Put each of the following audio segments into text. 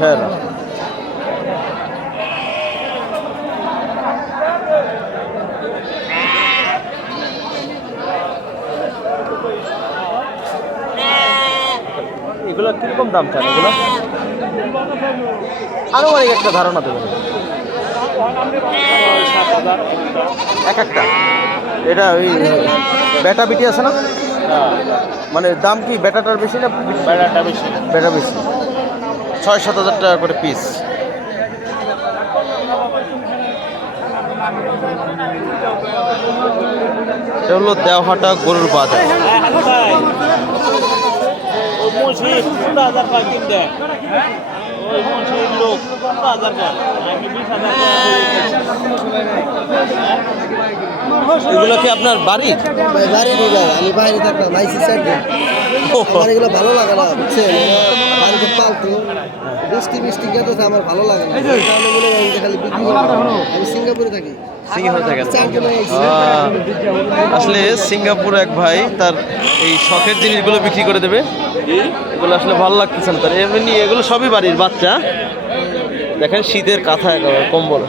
ভেড়া। এগুলো কিরকম দাম চান এগুলো? আনুমানিক একটা ধারণা দেবেন। 7,000 এক একটা। এটা ওই বেটা বিটি আছে না? মানে দাম কি বেটাটার বেশি না বেড়াটা বেশি। বেটা বেশি? 6-7 হাজার টাকা করে পিস। এটা হলো দেওহাটা গরুর বাজার। ওই মসজিদ 15,000 টাকা কিনতে, ওই মসজিদ লোক 15,000 টাকা, আমি 20,000 এগুলো কি আপনার বাড়ির? বাড়ি নিয়ে যায়, আমি বাইরে থাকতাম আইসি সাইড। আমার এগুলো ভালো লাগে না, বুঝছেন? বাড়িতে পালতু বৃষ্টি বৃষ্টি গেছে, আমার ভালো লাগে না। এই কারণে বলে আমি খালি বিক্রি করি। আমি সিঙ্গাপুরে থাকি। সিঙ্গাপুরে থাকেন? চাকরি নিয়ে আইছি। আসলে সিঙ্গাপুর এক ভাই তার এই শখের জিনিসগুলো বিক্রি করে দেবে। এগুলো আসলে ভালো লাগতেছে না তার। এমনি এগুলো সবই বাড়ির বাচ্চা। দেখেন শীতের কাঁথা একেবারে কম্বল,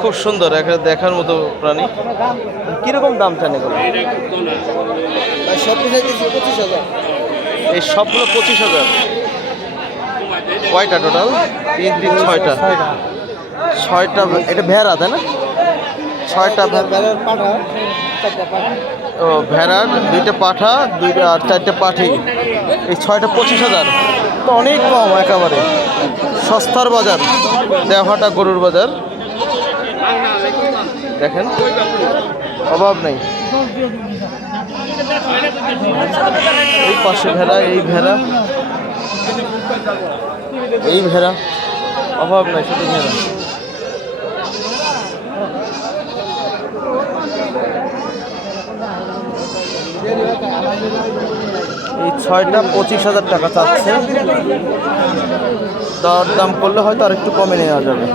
খুব সুন্দর, একটা দেখার মতো প্রাণী। কিরকম দাম চান এগুলো? আর সব কিছু দিয়েছি 25,000। এই সবগুলো 25,000। কয়টা টোটাল? 3 3 6টা। 6টা। এটা ভেড়া তাই না? 6টা বেলার পাঠা, 4টা পাঠা। ও ভেড়ার 2টা পাঠা, 2টা আর 4টে পাঠি। এই 6টা 25,000 তো অনেক কম, একেবারে সস্তার বাজার দেওহাটা গরুর বাজার। দেখেন অভাব নেই। এই পাশে ভেড়া, এই ভেড়া, এই ভেড়া, অভাব নাই, শুধু ভেড়া। এই 6টা 25,000 টাকা চাচ্ছে। দর দাম করলে হয়তো আর একটু কমে নেওয়া যাবে।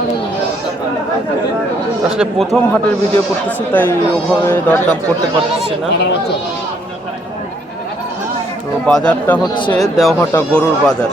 আসলে প্রথম হাটের ভিডিও করতেছি, তাই ওভাবে দরদাম করতে পারতেছি না। তো বাজারটা হচ্ছে দেওহাটা গরুর বাজার।